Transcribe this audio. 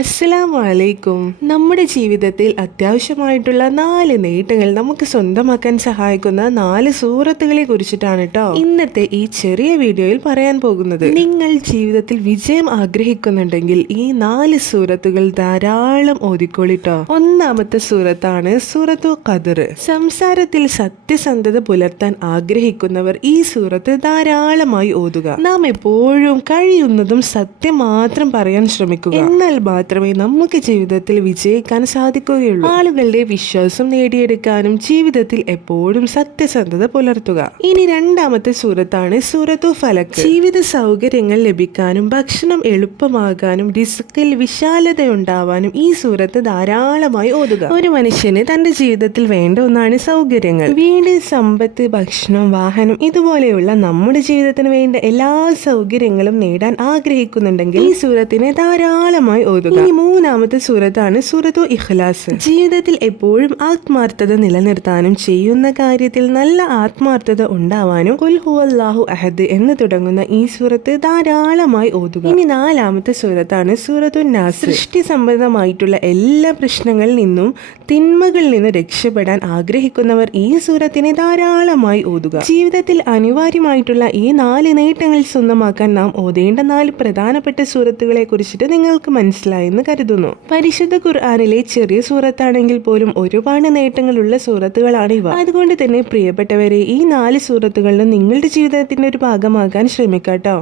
അസ്സലാമു അലൈക്കും. നമ്മുടെ ജീവിതത്തിൽ അത്യാവശ്യമായിട്ടുള്ള 4 നേട്ടങ്ങൾ നമുക്ക് സ്വന്തമാക്കാൻ സഹായിക്കുന്ന 4 സൂറത്തുകളെ കുറിച്ചിട്ടാണ് കേട്ടോ ഇന്നത്തെ ഈ ചെറിയ വീഡിയോയിൽ പറയാൻ പോകുന്നത്. നിങ്ങൾ ജീവിതത്തിൽ വിജയം ആഗ്രഹിക്കുന്നുണ്ടെങ്കിൽ ഈ 4 സൂറത്തുകൾ ധാരാളം ഓതിക്കോളിട്ടോ. ഒന്നാമത്തെ സൂറത്താണ് സൂറത്തു ഖദർ. സംസാരത്തിൽ സത്യസന്ധത പുലർത്താൻ ആഗ്രഹിക്കുന്നവർ ഈ സൂറത്ത് ധാരാളമായി ഓതുക. നാം എപ്പോഴും കഴിയുന്നതും സത്യം മാത്രം പറയാൻ ശ്രമിക്കുക. എന്നാൽ മാത്രമേ നമുക്ക് ജീവിതത്തിൽ വിജയിക്കാൻ സാധിക്കുകയുള്ളൂ. ആളുകളുടെ വിശ്വാസം നേടിയെടുക്കാനും ജീവിതത്തിൽ എപ്പോഴും സത്യസന്ധത പുലർത്തുക. ഇനി രണ്ടാമത്തെ സൂറത്താണ് സൂറത്തു ഫലക്. ജീവിത സൗകര്യങ്ങൾ ലഭിക്കാനും ഭക്ഷണം എളുപ്പമാകാനും റിസ്കിൽ വിശാലതയുണ്ടാവാനും ഈ സൂറത്ത് ധാരാളമായി ഓതുക. ഒരു മനുഷ്യന് തന്റെ ജീവിതത്തിൽ വേണ്ട ഒന്നാണ് സൗകര്യങ്ങൾ. വീട്, സമ്പത്ത്, ഭക്ഷണം, വാഹനം ഇതുപോലെയുള്ള നമ്മുടെ ജീവിതത്തിന് വേണ്ട എല്ലാ സൗകര്യങ്ങളും നേടാൻ ആഗ്രഹിക്കുന്നുണ്ടെങ്കിൽ ഈ സൂറത്തിനെ ധാരാളമായി ഓതുക. ഇനി മൂന്നാമത്തെ സൂറത്താണ് സൂറത്തു ഇഖ്ലാസ്. ജീവിതത്തിൽ എപ്പോഴും ആത്മാർത്ഥത നിലനിർത്താനും ചെയ്യുന്ന കാര്യത്തിൽ നല്ല ആത്മാർത്ഥത ഉണ്ടാവാനും ഖുൽ ഹുവല്ലാഹു അഹദ് എന്ന് തുടങ്ങുന്ന ഈ സൂറത്ത് ധാരാളമായി ഓതുക. ഇനി നാലാമത്തെ സൂറത്താണ് സൂറത്തു നാസ്. സൃഷ്ടി സംബന്ധമായിട്ടുള്ള എല്ലാ പ്രശ്നങ്ങളിൽ നിന്നും തിന്മകളിൽ നിന്ന് രക്ഷപ്പെടാൻ ആഗ്രഹിക്കുന്നവർ ഈ സൂറത്തിനെ ധാരാളമായി ഓതുക. ജീവിതത്തിൽ അനിവാര്യമായിട്ടുള്ള ഈ 4 നേട്ടങ്ങൾ സ്വന്തമാക്കാൻ നാം ഓതേണ്ട 4 പ്രധാനപ്പെട്ട സൂറത്തുകളെ കുറിച്ചിട്ട് നിങ്ങൾക്ക് മനസ്സിലായെന്ന് കരുതുന്നു. പരിശുദ്ധ ഖുർആനിലെ ചെറിയ സൂറത്താണെങ്കിൽ പോലും ഒരുപാട് നേട്ടങ്ങളുള്ള സൂറത്തുകളാണ് ഇവ. അതുകൊണ്ട് തന്നെ പ്രിയപ്പെട്ടവരെ, ഈ 4 സൂറത്തുകളിലും നിങ്ങളുടെ ജീവിതത്തിന്റെ ഒരു ഭാഗമാകാൻ ശ്രമിക്കാട്ടോ.